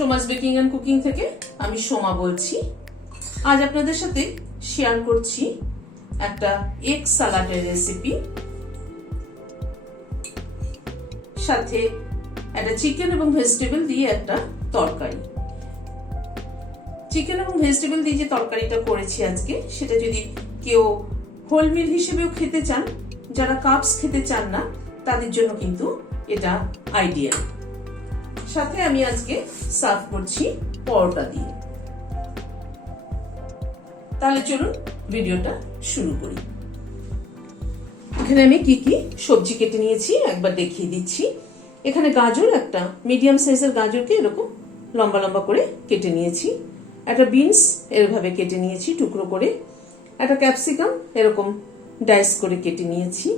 Soma's baking and cooking থেকে আমি সোমা বলছি। আজ আপনাদের সাথে শেয়ার করছি একটা এগ সালাডের রেসিপি, সাথে একটা চিকেন এবং ভেজিটেবল দিয়ে একটা তরকারি। চিকেন এবং ভেজিটেবল দিয়ে যে তরকারিটা করেছি আজকে, সেটা যদি কেউ হোল মিল হিসেবেও খেতে চান, যারা কার্বস খেতে চান না, তাদের জন্য কিন্তু এটা আইডিয়াল। সাথে আমি আজকে সার্ভ করছি পরোটা দিয়ে। তাহলে চলুন ভিডিওটা শুরু করি। এখানে আমি কি কি সবজি কেটে নিয়েছি একবার দেখিয়ে দিচ্ছি। এখানে গাজর, একটা মিডিয়াম সাইজের গাজরকে এরকম লম্বা লম্বা করে কেটে নিয়েছি। একটা বিনস এরভাবে কেটে নিয়েছি টুকরো করে। একটা ক্যাপসিকাম এরকম ডাইস করে কেটে নিয়েছি।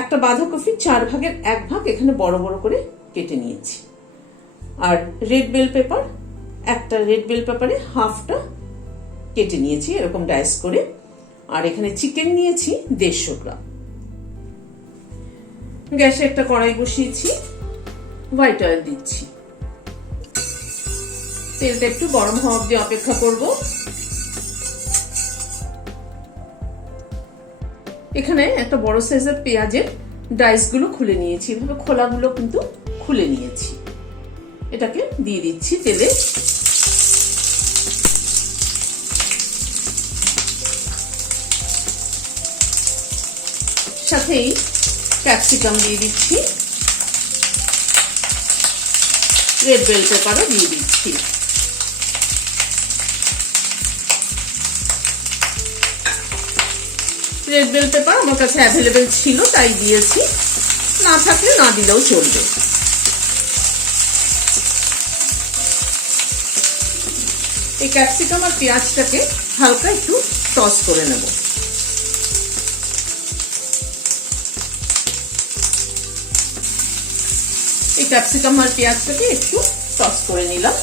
একটা বাঁধাকপি 4 ভাগের 1 ভাগ এখানে বড় বড় করে কেটে নিয়েছি। আর রেড বেল পেপার, একটা রেড বেল পেপারে হাফটা কেটে নিয়েছি এরকম ডাইস করে। আর এখানে চিকেন নিয়েছি 150 গ্রাম। গ্যাসে একটা কড়াই বসিয়েছি, হোয়াইট অয়েল দিচ্ছি। তেলটা একটু গরম হওয়া অবধি অপেক্ষা করব। এখানে একটা বড় সাইজের পেঁয়াজের ডাইসগুলো খুলে নিয়েছি, এভাবে খোলাগুলো কিন্তু খুলে নিয়েছি। এটাকে দিয়ে দিচ্ছি তেলে। সাথেই ক্যাপসিকাম দিয়ে দিচ্ছি, রেড বেল পেপারও দিয়ে দিচ্ছি। রেড বেল পেপার আমার কাছে অ্যাভেলেবেল ছিল তাই দিয়েছি, না থাকলে না দিলেও চলবে। এই ক্যাপসিকাম আর পেঁয়াজটাকে হালকা একটু টস করে নেব। এই ক্যাপসিকাম আর পেঁয়াজটাকে একটু টস করে নিলাম।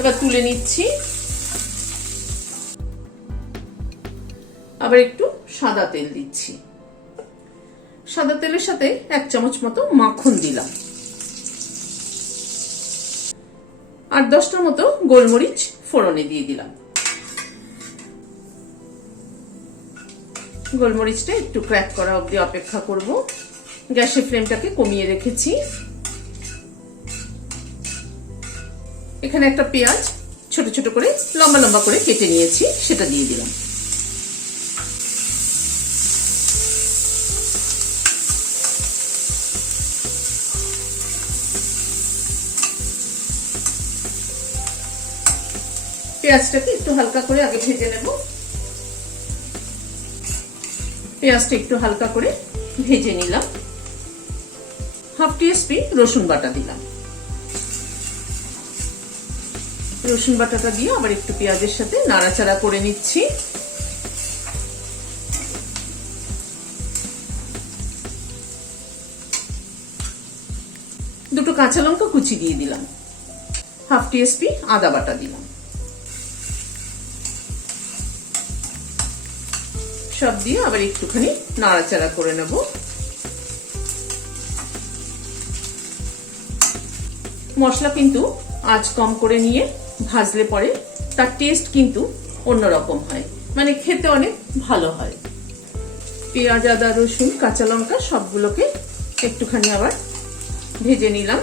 এবার তুলে নিচ্ছি। আবার একটু সাদা তেল দিচ্ছি। সাদা তেলের সাথে 1 চামচ মতো মাখন দিলাম। আর 10টার মতো গোলমরিচ ফোড়নে দিয়ে দিলাম। গোলমরিচটা একটু ক্র্যাক করা অবধি অপেক্ষা করব। গ্যাসের ফ্লেমটাকে কমিয়ে রেখেছি। এখানে একটা পেঁয়াজ ছোট ছোট করে লম্বা লম্বা করে কেটে নিয়েছি, সেটা দিয়ে দিলাম। পেঁয়াজটাকে একটু হালকা করে আগে ভেজে নেব। পেঁয়াজটা একটু হালকা করে ভেজে নিলাম। হাফ টিস্পুন রসুন বাটা দিলাম। রসুন বাটাটা দিয়ে আবার একটু পেঁয়াজের সাথে নাড়াচাড়া করে নিচ্ছি। দুটো কাঁচা লঙ্কা কুচি দিয়ে দিলাম। হাফ টিস্পুন আদা বাটা দিলাম। সব দিয়ে আবার একটুখানি নাড়াচাড়া করে নেব। মশলা কিন্তু আঁচ কম করে নিয়ে ভাজলে পরে তার টেস্ট কিন্তু অন্যরকম হয়, মানে খেতে অনেক ভালো হয়। পেঁয়াজ, আদা, রসুন, কাঁচা লঙ্কা সবগুলোকে একটুখানি আবার ভেজে নিলাম।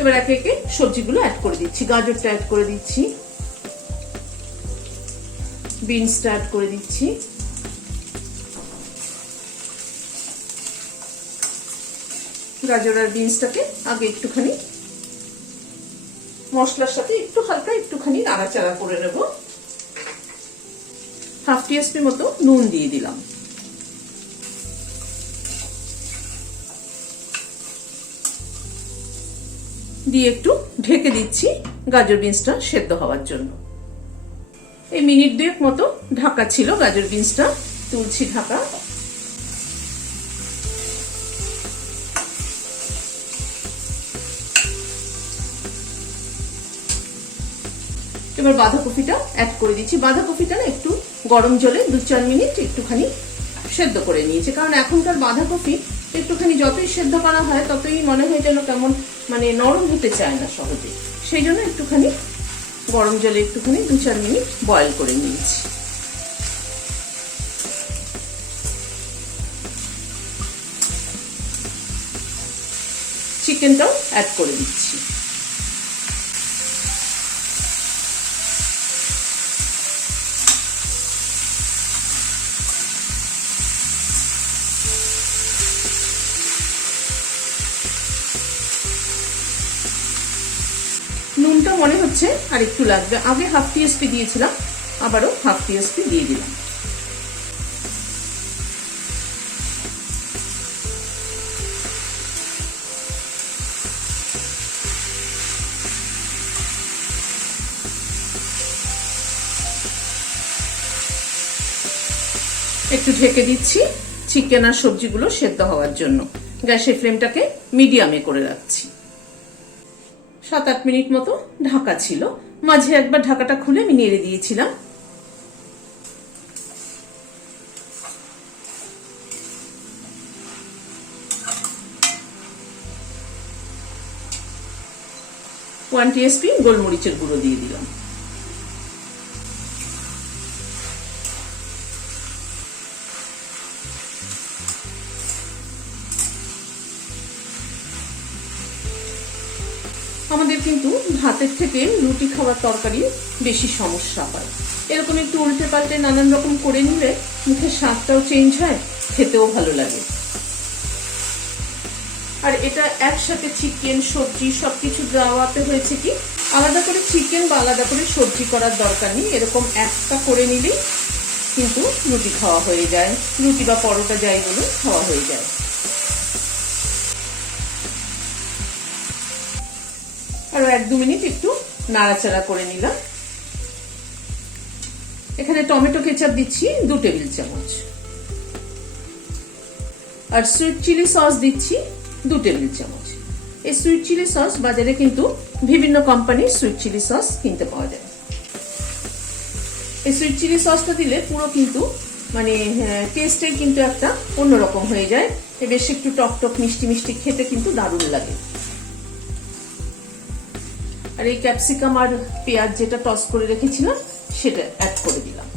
এবার একে একে সবজিগুলো অ্যাড করে দিচ্ছি। গাজরটা অ্যাড করে দিচ্ছি, বিনসটা অ্যাড করে দিচ্ছি, গাজর আর বিনসটাকে আগে একটুখানি মশলার সাথে একটু হালকা একটুখানি নাড়াচাড়া করে নেব। হাফ টিস্পুন মতো নুন দিয়ে দিলাম। দিয়ে একটু ঢেকে দিচ্ছি গাজর বিনসটা সেদ্ধ হওয়ার জন্য। এই মিনিট 2 মতো ঢাকা ছিল গাজর বিনসটা, তুলছি ঢাকা। এবার বাঁধাকপিটা অ্যাড করে দিচ্ছি। বাঁধাকপিটা না একটু গরম জলে 2-4 মিনিট একটুখানি সেদ্ধ করে নিয়েছি, কারণ এখনকার বাঁধাকপি একটুখানি যতই সেদ্ধ করা হয় ততই মনে হয় যেন কেমন মানে নরম হতে চায় না সহজে, সেই জন্য একটুখানি গরম জলে একটুখানি 2-4 মিনিট বয়েল করে নিয়েছি। চিকেনটাও অ্যাড করে দিচ্ছি। নুনটা মনে হচ্ছে আর একটু লাগবে, আগে হাফ টিএসপি দিয়েছিলাম, আবারও হাফ টিএসপি দিয়ে দিলাম। একটু ঢেকে দিচ্ছি চিকেন আর সবজিগুলো সেদ্ধ হওয়ার জন্য। গ্যাসের ফ্লেমটাকে মিডিয়ামে করে রাখছি। 7-8 মিনিট মতো ঢাকা ছিল, মাঝে একবার ঢাকাটা খুলে আমি নেড়ে দিয়েছিলাম। ওয়ান টিএসপি গোলমরিচের গুঁড়ো দিয়ে দিলাম। আমাদের কিন্তু ভাতের থেকে রুটি খাওয়ার তরকারি বেশি সমস্যা হয়, এরকম একটু উল্টে পাল্টে নানান রকম করে নিলে মুখের স্বাদটাও চেঞ্জ হয়, খেতেও ভালো লাগে। আর এটা একসাথে চিকেন সবজি সবকিছু দেওয়াতে হয়েছে কি, আলাদা করে চিকেন বা আলাদা করে সবজি করার দরকার নেই, এরকম একটা করে নিলেই কিন্তু রুটি খাওয়া হয়ে যায়, রুটি বা পরোটা যাই বলে খাওয়া হয়ে যায়। আরো 1-2 মিনিট একটু নাড়াচাড়া করে নিলাম। এখানে টমেটো কেচাপ দিচ্ছি 2 টেবিল চামচ, আর সুইট চিলি সস দিচ্ছি 2 টেবিল চামচ। এই সুইট চিলি সস বাজারে কিন্তু বিভিন্ন কোম্পানির সুইট চিলি সস কিনতে পাওয়া যায়। এই সুইট চিলি সসটা দিলে পুরো কিন্তু মানে টেস্টে কিন্তু একটা অন্যরকম হয়ে যায়, বেশ একটু টক টক মিষ্টি মিষ্টি খেতে কিন্তু দারুণ লাগে। আর এই ক্যাপসিকাম আর পেঁয়াজ যেটা টস করে রেখেছিলাম সেটা অ্যাড করে দিলাম।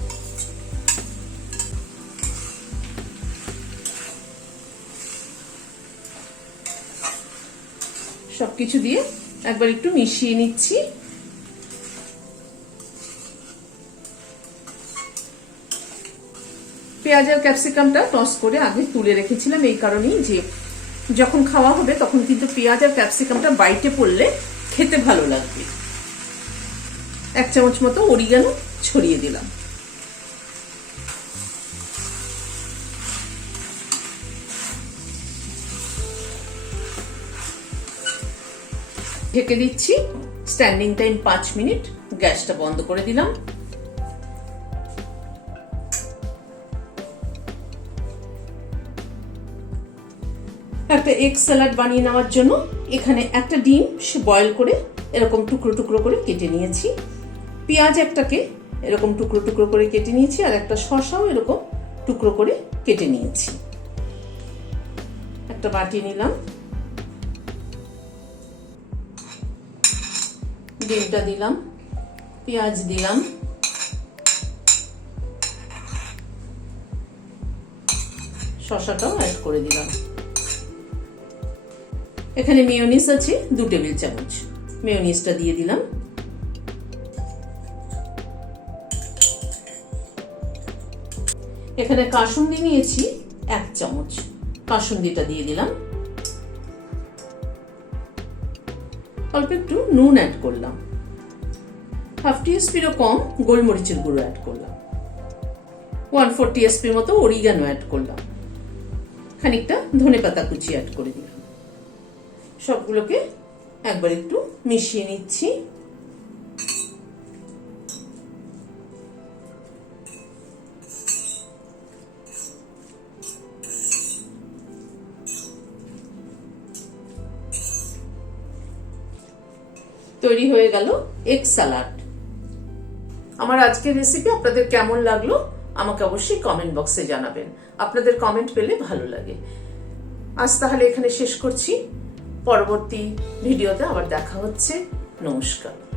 সবকিছু দিয়ে একবার একটু মিশিয়ে নিচ্ছি। পেঁয়াজ আর ক্যাপসিকামটা টস করে আগে তুলে রেখেছিলাম এই কারণেই যে যখন খাওয়া হবে তখন কিন্তু পেঁয়াজ আর ক্যাপসিকামটা বাইটে পড়লে খেতে ভালো লাগবে। 1 চামচ মতো অরিগানো ছড়িয়ে দিলাম। ঢেকে দিচ্ছি, স্ট্যান্ডিং টাইম 5 মিনিট, গ্যাসটা বন্ধ করে দিলাম। একটা এগ স্যালাড বানিয়ে নেওয়ার জন্য এখানে একটা ডিম বয়েল করে এরকম টুকরো টুকরো করে কেটে নিয়েছি, পেঁয়াজ একটাকে এরকম টুকরো টুকরো করে কেটে নিয়েছি, আর একটা শসাও এরকম টুকরো করে কেটে নিয়েছি। একটা বাটি নিলাম, ডিমটা দিলাম, পেঁয়াজ দিলাম, শসাটাও অ্যাড করে দিলাম। এখানে মেয়োনিজ আছে 2 টেবিল চামচ, মেয়োনিজটা দিয়ে দিলাম। এখানে কাসুন্দি নিয়েছি 1 চামচ, কাসুন্দিটা দিয়ে দিলাম। অল্প একটু নুন অ্যাড করলাম, হাফ টিএসপিরও কম গোলমরিচের গুঁড়ো অ্যাড করলাম, 1/4 টিএসপি মতো অরিগানো অ্যাড করলাম, খানিকটা ধনেপাতা কুচি অ্যাড করে দিলাম। সবগুলোকে একবার একটু মিশিয়ে নিচ্ছি। তৈরি হয়ে গেল এগ সালাড। আমার আজকের রেসিপি আপনাদের কেমন লাগলো আমাকে অবশ্যই কমেন্ট বক্সে জানাবেন, আপনাদের কমেন্ট পেলে ভালো লাগে। আজ তাহলে এখানে শেষ করছি। পরবর্তী ভিডিওতে আবার দেখা হচ্ছে। নমস্কার।